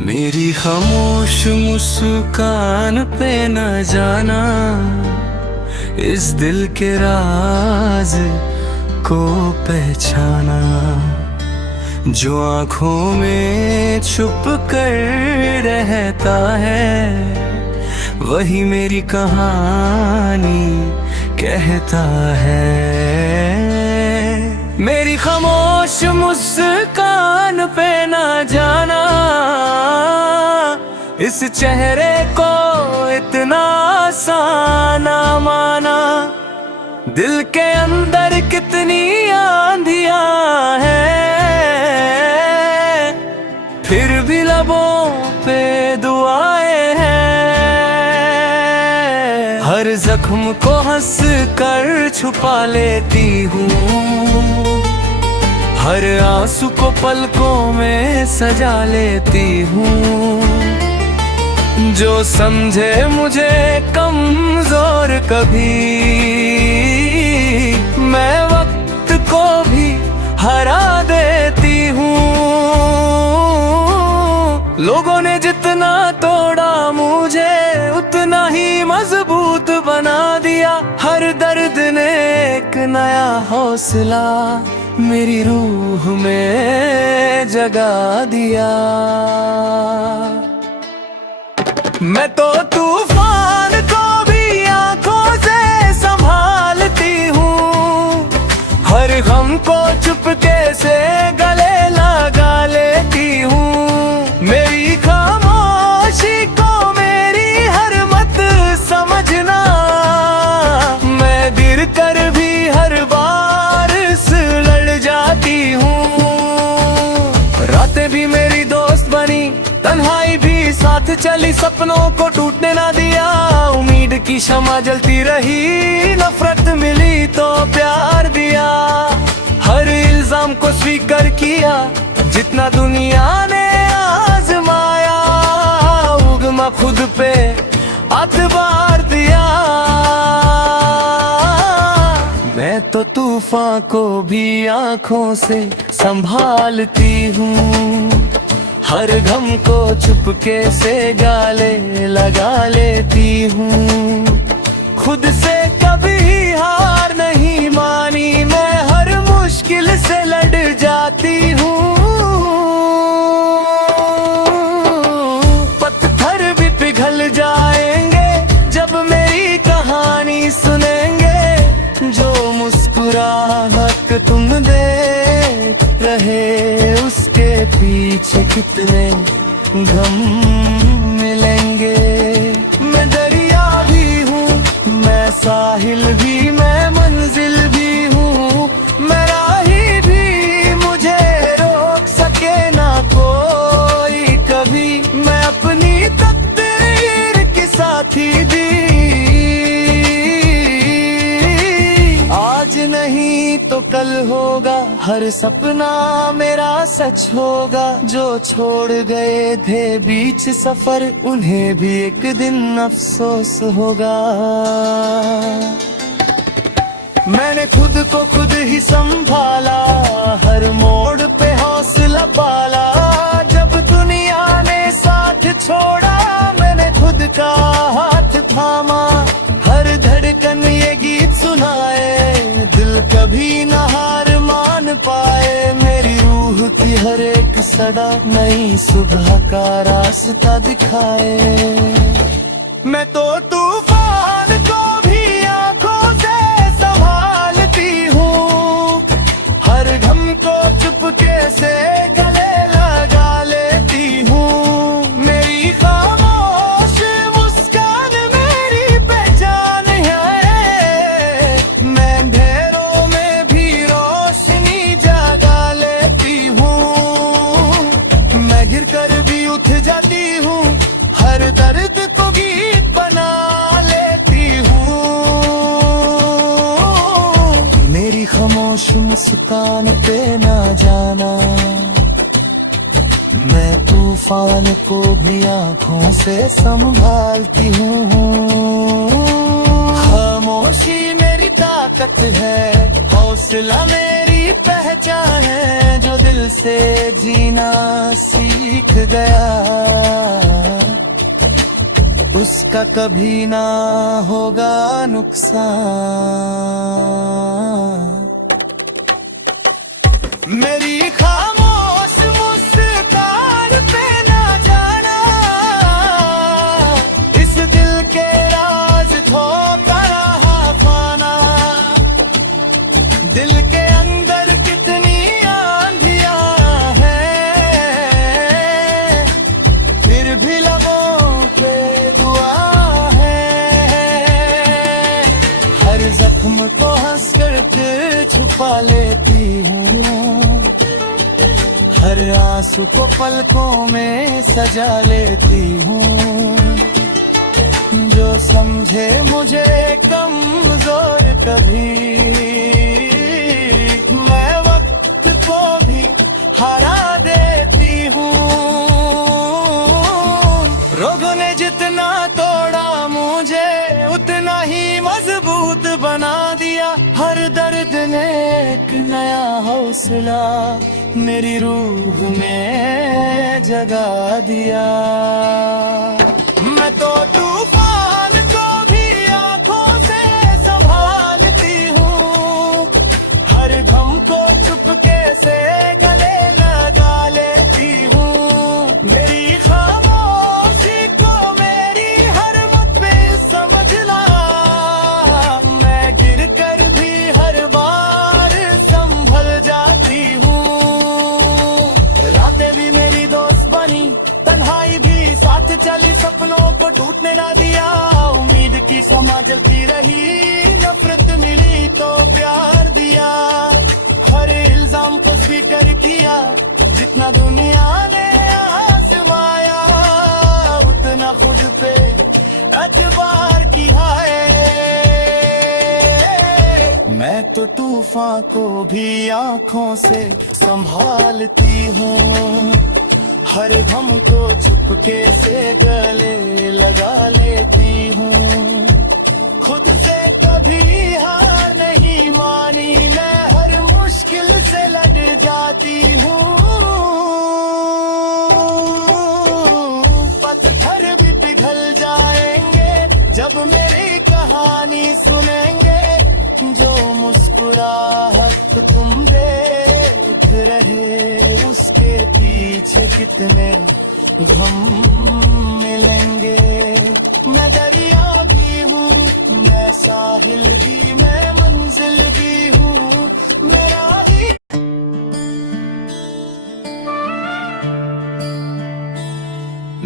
मेरी खामोश मुस्कान पे न जाना इस दिल के राज को पहचाना, जो आँखों में छुप कर रहता है वही मेरी कहानी कहता है। मेरी खामोश मुस्कान पे न जाना इस चेहरे को इतना आसान ना माना, दिल के अंदर कितनी आंधियां हैं फिर भी लबों पे दुआएं हैं। हर जख्म को हंस कर छुपा लेती हूँ, हर आंसू को पलकों में सजा लेती हूँ। जो समझे मुझे कमजोर कभी, मैं वक्त को भी हरा देती हूँ। लोगों ने जितना तोड़ा मुझे उतना ही मजबूत बना दिया, हर दर्द ने एक नया हौसला मेरी रूह में जगा दिया। मैं तो तूफान को भी आंखों से संभालती हूँ, हर गम को चुपके से गले लगा लेती हूँ। मेरी खामोशी को मेरी हर मत समझना, मैं गिर कर भी हर बार लड़ जाती हूँ। रातें भी मेरी दोस्त बनी, तन्हाई भी साथ चली, सपनों को टूटने ना दिया। उम्मीद की शमा जलती रही, नफरत मिली तो प्यार दिया। हर इल्जाम को स्वीकार किया, जितना दुनिया ने आजमाया उगमा खुद पे अतबार दिया। मैं तो तूफान को भी आंखों से संभालती हूँ, हर गम को चुपके से गाले लगा लेती हूँ। खुद से कभी हार नहीं मानी, मैं हर मुश्किल से लड़ जाती हूँ। पत्थर भी पिघल जाएंगे जब मेरी कहानी सुनेंगे, जो मुस्कुराहट तुम देख रहे उसके पीछे कितने गम मिलेंगे। मैं दरिया भी हूँ, मैं साहिल भी, मैं मंजिल भी हूँ, मैं राही भी, मुझे रोक सके ना कोई कभी। मैं अपनी तकदीर की साथी दी, आज नहीं तो कल होगा, हर सपना मेरा सच होगा। जो छोड़ गए थे बीच सफर, उन्हें भी एक दिन अफसोस होगा। मैंने खुद को खुद ही संभाला, हर मोड़ पे हौसला पाला। जब दुनिया ने साथ छोड़ा, मैंने खुद का हाथ थामा। हर धड़कन ये गीत सुनाए, दिल कभी न हार मान पाए। मेरी रूह की हर एक सदा नई सुबह का रास्ता दिखाए। मैं तो तूफान को भी आंखों से संभालती हूँ, हर गम को चुपके से गले लगा लेती हूँ। मेरी खामोश मुस्कान मेरी पहचान है, मैं अंधेरों में भी रोशनी जगा लेती हूँ। मैं गिर कर भी उठ जाती हूँ, हर दर्द को गीत बना लेती हूँ। मेरी खामोश मुस्कान पे ना जाना, मैं तूफान को भी आंखों से संभालती हूँ। खामोशी मेरी ताकत है, हौसला मेरी पहचान है। जो दिल से जीना सीख गया, उसका कभी ना होगा नुकसान। मेरी खामोश मुस्कान पे ना जाना, इस दिल के राज थोपा रहा पाना। दिल के अंदर कितनी आंधियां हैं, फिर भी लबों पे दुआ है। हर जख्म को हंस कर छुपा लेती हूँ, हर आंसू को पलकों में सजा लेती हूँ। जो समझे मुझे कमजोर कभी, मैं वक्त को भी हरा देती हूँ। रोगों ने जितना तोड़ा मुझे, उतना ही मजबूत बना दिया। हर दर्द ने एक नया हौसला मेरी रूह में जगा दिया। मैं तो तूफान को भी आंखों से संभालती हूँ, हर गम को चुपके से गले लगा लेती हूँ। मेरी खामोशी को मेरी हर मत पे समझना, मैं गिर कर भी हर बार संभल जाती हूँ। रातें भी मेरी दोस्त बनी, तन्हाई भी साथ चली, सपनों को टूटने ना दिया। उम्मीद की समा जलती रही, नफरत मिली तो प्यार दिया। हर इल्जाम को स्वीकार किया, जितना दुनिया ने आजमाया, उतना खुद पे एतबार किया है। मैं तो तूफान को भी आंखों से संभालती हूँ, हर गम को चुपके से गले लगा लेती हूँ। खुद से कभी हार नहीं मानी, मैं हर मुश्किल से लड़ जाती हूँ। पत्थर भी पिघल जाएंगे जब मेरी कहानी सुनेंगे। जो मुस्कुराहट तुम देख रहे, उसके पीछे कितने गम मिलेंगे। मैं दरिया भी हूँ, मैं साहिल भी, मैं मंजिल भी हूँ, मेरा ही।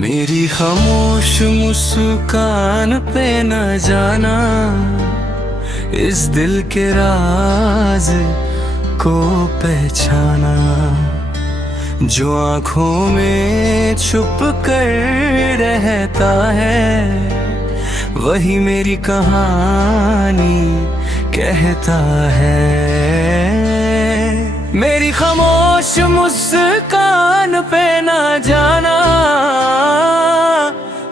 मेरी खामोश मुस्कान पे न जाना, इस दिल के राज को पहचाना। जो आँखों में छुप कर रहता है, वही मेरी कहानी कहता है। मेरी खामोश मुस्कान पे ना जाना,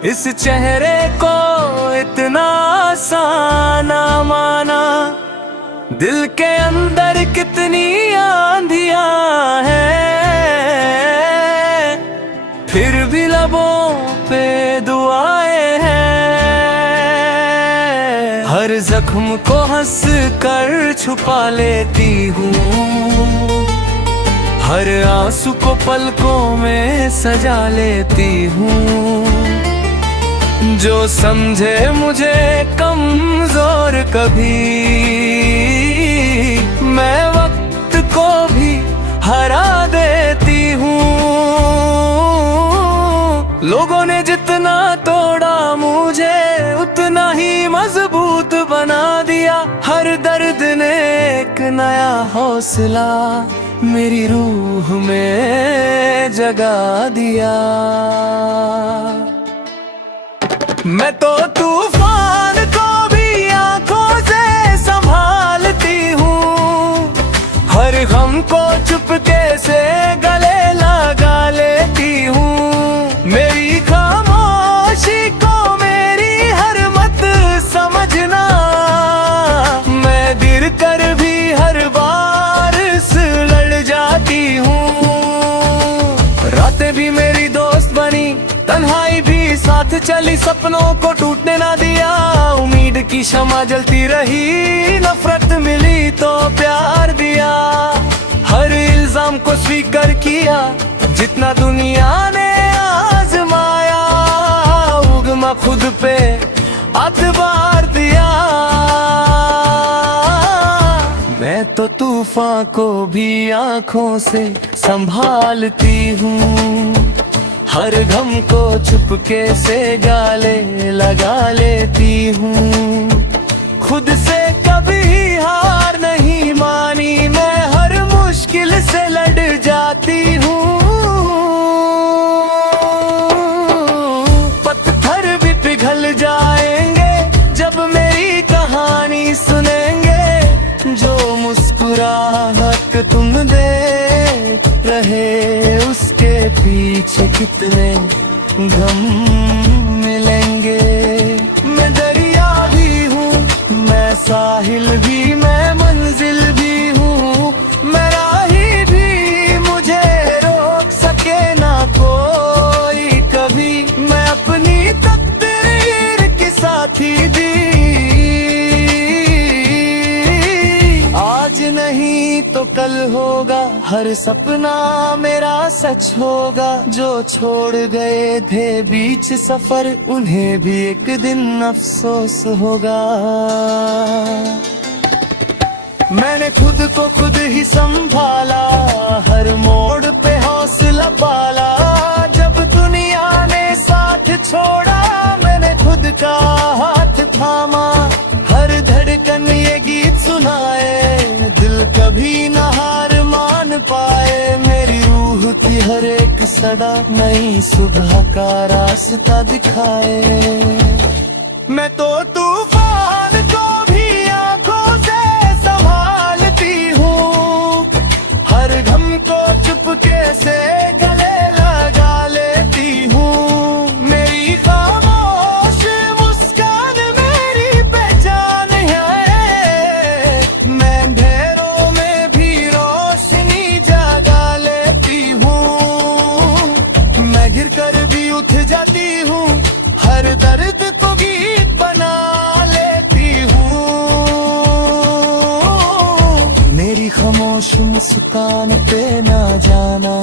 इस चेहरे को इतना आसान ना माना। दिल के अंदर कितनी आंधियां हैं, फिर भी लबों पे दुआएं हैं। हर जख्म को हंस कर छुपा लेती हूँ, हर आंसू को पलकों में सजा लेती हूँ। जो समझे मुझे कमजोर कभी, मैं वक्त को भी हरा देती हूँ। लोगों ने जितना तोड़ा मुझे, उतना ही मजबूत बना दिया। हर दर्द ने एक नया हौसला मेरी रूह में जगा दिया। मैं तो तूफान को भी आंखों से संभालती हूँ, हर गम को चुपके से गले लगा लेती हूँ। मेरी खामोशी को मेरी हर मत समझना, मैं गिर कर भी हर बार लड़ जाती हूँ। साथ चली सपनों को टूटने ना दिया, उम्मीद की शमा जलती रही, नफरत मिली तो प्यार दिया। हर इल्जाम को स्वीकार किया, जितना दुनिया ने आजमाया, उगमा खुद पे अतबार दिया। मैं तो तूफान को भी आंखों से संभालती हूँ, हर गम को चुपके से गाले लगा लेती हूँ। खुद से कभी हार नहीं मानी, मैं हर मुश्किल से लड़ जाती हूँ। पत्थर भी पिघल जाएंगे जब मेरी कहानी सुनेंगे, जो मुस्कुराहट तुम दे रहे उसके पीछे कितने गम मिलेंगे। मैं दरिया भी हूँ, मैं साहिल भी, मैं मंजिल भी हूँ, मैं राही भी, मुझे रोक सके ना कोई कभी। मैं अपनी तकदीर की साथी भी, आज नहीं तो कल होगा, हर सपना मेरा सच होगा। जो छोड़ गए थे बीच सफर, उन्हें भी एक दिन अफसोस होगा। मैंने खुद को खुद ही संभाला, हर मोड़ पे हौसला पाला। जब दुनिया ने साथ छोड़ा, मैंने खुद का हाथ थामा। हर धड़कन ये गीत सुनाए, दिल कभी न हार मान पाए। मेरी रूह की हर एक सदा नई सुबह का रास्ता दिखाए। मैं तो तूफान को भी आंखों से संभालती हूँ, हर गम को चुपके से गले लगा लेती हूँ। मेरी खामोश मुस्कान मेरी पहचान है, मैं अंधेरों में भी रोशनी जगा लेती हूँ। मैं गिर कर भी उठ जाती हूँ, हर दर्द को गीत बना लेती हूँ। मेरी खामोश मुस्कान पे ना जाना,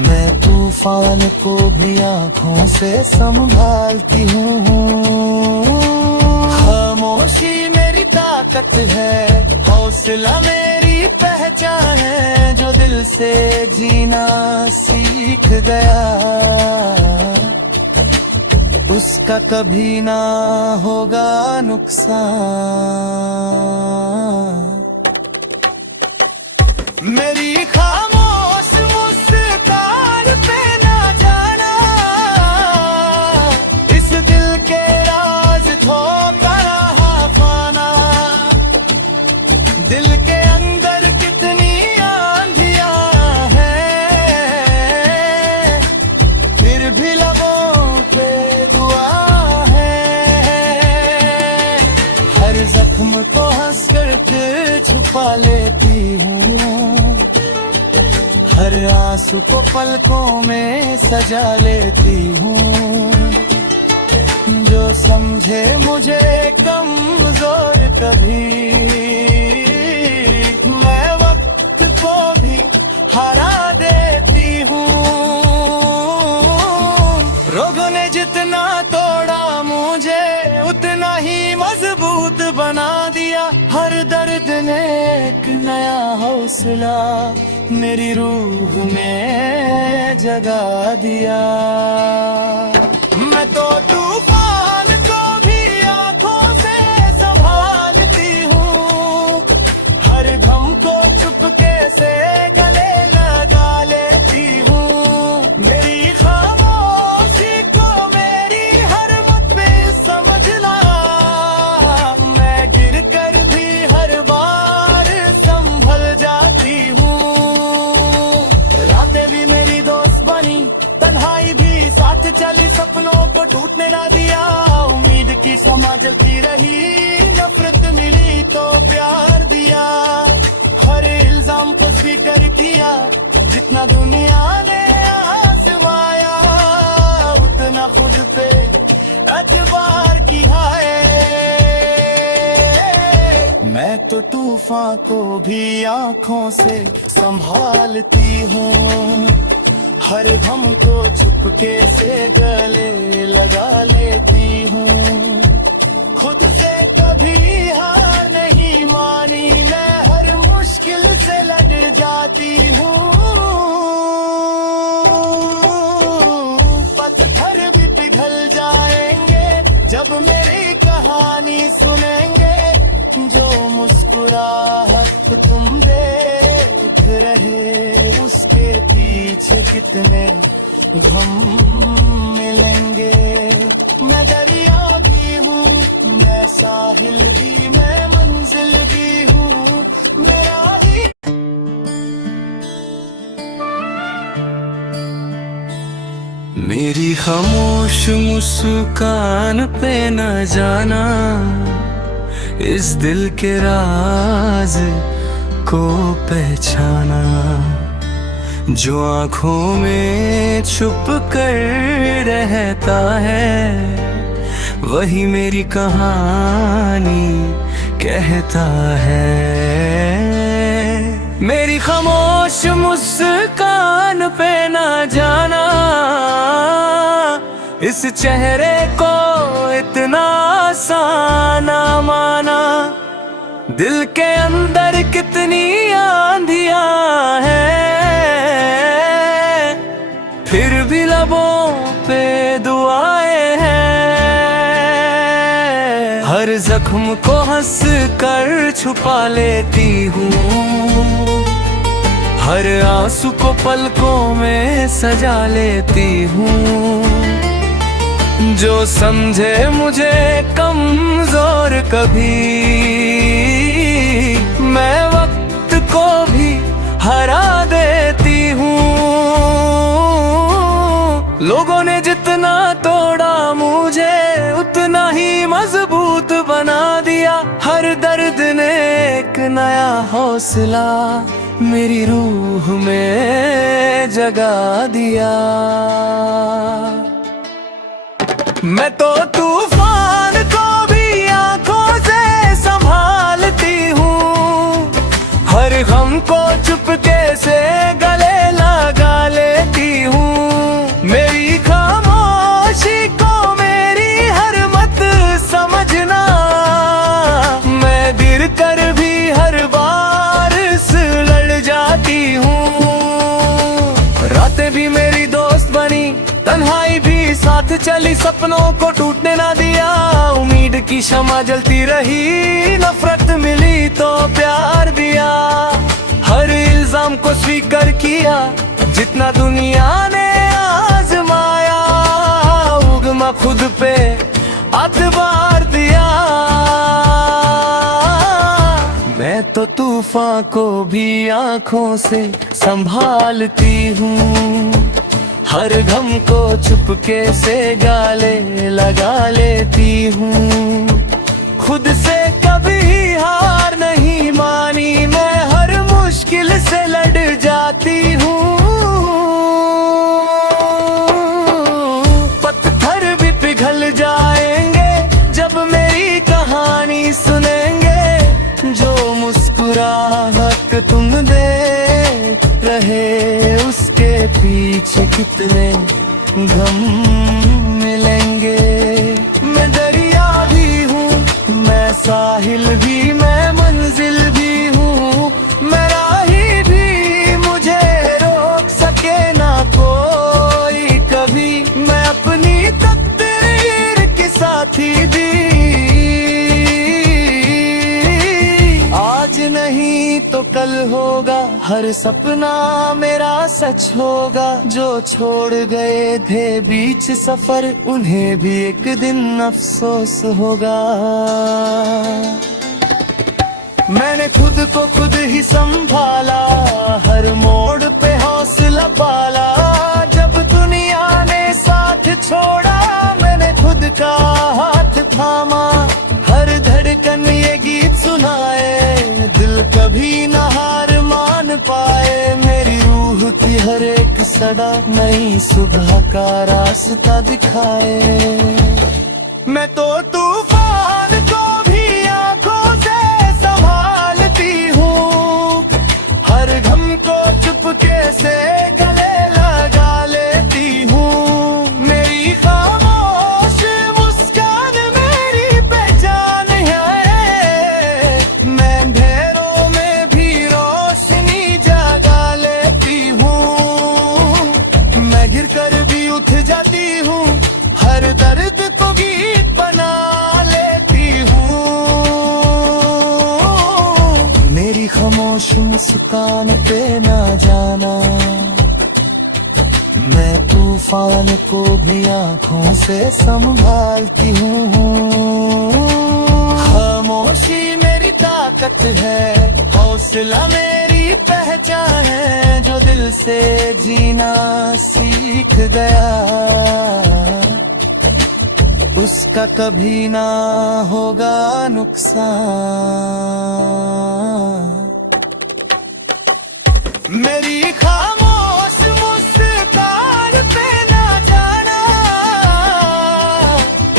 मैं तूफान को भी आंखों से संभालती हूँ। खामोशी मेरी ताकत है, हौसला मेरी पहचान है। जो दिल से जीना सीख गया, उसका कभी ना होगा नुकसान। मेरी खामोश मुस्कान पे ना जाना, इस दिल के राज थोपा रहा पाना। दिल के अंदर कितनी आंधियां हैं, फिर भी लबों पे दुआ है। हर जख्म को हंस कर छुपा लेती हूँ, हर आंसू को पलकों में सजा लेती हूँ। जो समझे मुझे कमजोर कभी, मैं वक्त को भी हरा देती हूँ। रोगों ने जितना तोड़ा मुझे, उतना ही मजबूत बना दिया। हर दर्द ने एक नया हौसला मेरी रूह में जगा दिया। मैं तो तूफान को भी आंखों से संभालती हूँ, हर गम को चुपके से गले लगा लेती हूँ। मेरी खामोशी को मेरी हर मत पे समझना, मैं गिर कर भी हर बार संभल जाती हूँ। रातें भी मेरी दोस्त बनी, तन्हाई भी साथ चली, सपनों को टूटने ना दिया। उम्मीद की शमा जलती रही, नफरत मिली तो प्यार दिया। हर इल्जाम को स्वीकार किया, जितना दुनिया ने आजमाया, तो तूफान को भी आंखों से संभालती हूँ, हर गम को चुपके से गले लगा लेती हूँ। खुद से कभी हार नहीं मानी मैं, हर मुश्किल से लड़ जाती हूँ। पत्थर भी पिघल जाएंगे जब मेरी कहानी सुनेंगे, जो मुस्कुराहट तुम देख रहे उसके पीछे कितने गम मिलेंगे। मैं दरिया भी हूँ, मैं साहिल भी, मैं मंजिल भी हूँ, मेरा ही मेरी खामोश मुस्कान पे न जाना, इस दिल के राज को पहचाना, जो आँखों में छुप कर रहता है वही मेरी कहानी कहता है। मेरी खामोश मुस्कान पे न जाना, इस चेहरे को इतना आसान माना, दिल के अंदर कितनी आंधियां हैं, फिर भी लबों पे दुआएं हैं। हर जख्म को हंस कर छुपा लेती हूँ, हर आंसू को पलकों में सजा लेती हूँ। जो समझे मुझे कमजोर कभी, मैं वक्त को भी हरा देती हूँ। लोगों ने जितना तोड़ा मुझे उतना ही मजबूत बना दिया, हर दर्द ने एक नया हौसला मेरी रूह में जगा दिया। मैं तो तूफान को भी आंखों से संभालती हूँ, हर गम को चुपके से गले लगा लेती हूँ। मेरी खामोशी को मेरी हर मत समझना, मैं गिर कर भी हर बार लड़ जाती हूँ। रातें भी मेरी दोस्त बनी, तन्हाई भी साथ चली, सपनों को टूटने ना दिया। उम्मीद की शमा जलती रही, नफरत मिली तो प्यार दिया। हर इल्जाम को स्वीकार किया, जितना दुनिया ने आजमाया, उगमा खुद पे अतबार दिया। मैं तो तूफान को भी आंखों से संभालती हूँ, हर गम को चुपके से गाले लगा लेती हूँ। खुद से कभी हार नहीं मानी मैं, हर मुश्किल से लड़ जाती हूँ। पत्थर भी पिघल जाएंगे जब मेरी कहानी सुनेंगे, जो मुस्कुराहट तुम देख रहे उसके पीछे कितने गम मिलेंगे। मैं दरिया भी हूँ, मैं साहिल भी, मैं मंजिल भी हूँ, मैं राही भी, मुझे रोक सके ना कोई कभी। मैं अपनी तकदीर की साथी भी, आज नहीं तो कल होगा, हर सपना मेरा सच होगा। जो छोड़ गए थे बीच सफर, उन्हें भी एक दिन अफसोस होगा। मैंने खुद को खुद ही संभाला, हर मोड़ पे हौसला पाला। जब दुनिया ने साथ छोड़ा, मैंने खुद का हाथ थामा। हर धड़कन ये गीत सुनाए, दिल कभी न हार मान पाए। मेरी रूह की हर एक सदा नई सुबह का रास्ता दिखाए। मैं तो तूफान को भी आंखों से संभाल मुस्कान पे ना जाना। मैं तूफान को भी आंखों से संभालती हूँ। खामोशी मेरी ताकत है, हौसला मेरी पहचान है। जो दिल से जीना सीख गया, उसका कभी ना होगा नुकसान। मेरी खामोश मुस्कान पे ना जाना,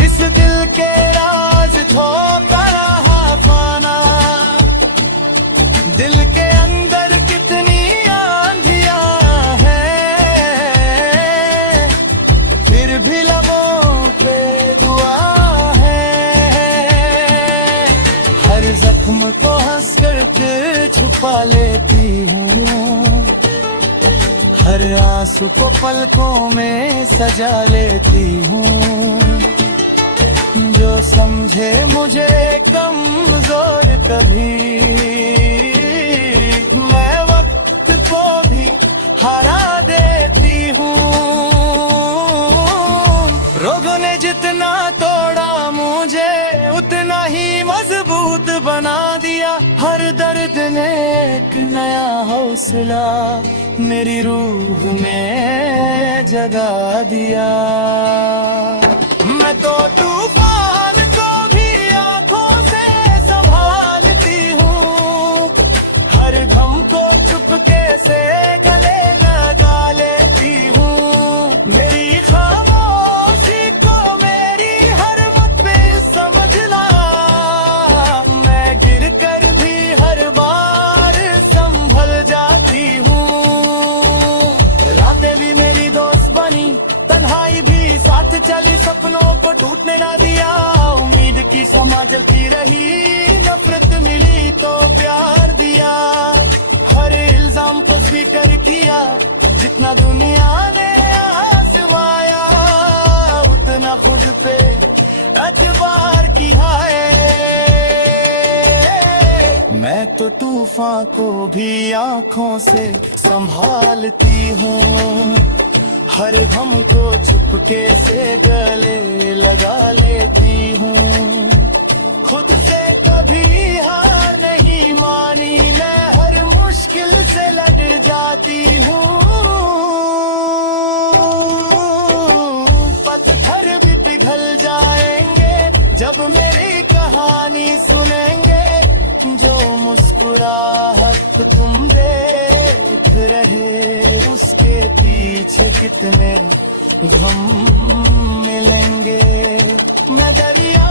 इस दिल के राज छोटा रहा फाना। दिल के अंदर कितनी आंधियां हैं, फिर भी लबों पे दुआ है। हर जख्म को हंस करके छुपा लेती हूँ, हर आंसू को पलकों में सजा लेती हूँ। जो समझे मुझे कमजोर कभी, मैं वक्त को भी हरा देती हूँ। रोगों ने जितना तोड़ा मुझे, उतना ही मजबूत बना दिया। हर दर्द ने एक नया हौसला मेरी रूह में जगा दिया। मैं तो तूफान को भी आंखों से संभालती हूँ, हर गम को चुपके से गले लगा लेती हूँ। मेरी खामोशी को मेरी हर मत पे समझना, मैं गिर कर भी हर बार संभल जाती हूँ। रातें भी मेरी दोस्त बनी, तन्हाई भी साथ चली, सपनों को टूटने ना दिया। उम्मीद की समा जलती रही, नफरत मिली तो प्यार दिया। हर इल्जाम को स्वीकार किया, जितना दुनिया ने आजमाया, उतना खुद पे एतबार किया है। मैं तो तूफान को भी आंखों से संभालती हूँ, हर गम को चुपके से गले लगा लेती हूँ। खुद से कभी हार नहीं मानी, मैं हर मुश्किल से लड़ जाती हूँ। पत्थर भी पिघल जाएंगे जब मेरी कहानी सुनेंगे। जो मुस्कुराहट तुम देख रहे, उसके पीछे कितने गम मिलेंगे। मैं दरिया